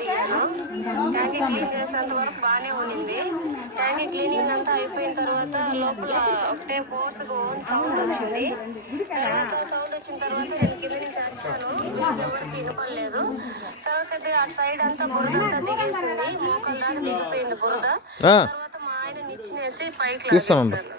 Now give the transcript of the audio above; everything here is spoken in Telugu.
దిగాను. ట్యాంక్ క్లీన్ చేసేంత వరకు బాగానే ఉండింది. ట్యాంక్ క్లీనింగ్ అంతా అయిపోయిన తర్వాత లోపల ఒకటే ఫోర్స్గా ఓన్ సౌండ్ వచ్చింది. తర్వాత సౌండ్ వచ్చిన తర్వాత నేను కింద నుంచి అరిచాను, ఎవరికి వినపడలేదు. తర్వాత అటు సైడ్ అంతా బురద అంతా దిగేసింది, మోకాల దాకా దిగిపోయింది బురద. తర్వాత మా ఆయన నిచ్చినేసి పైకి లాగేశారు.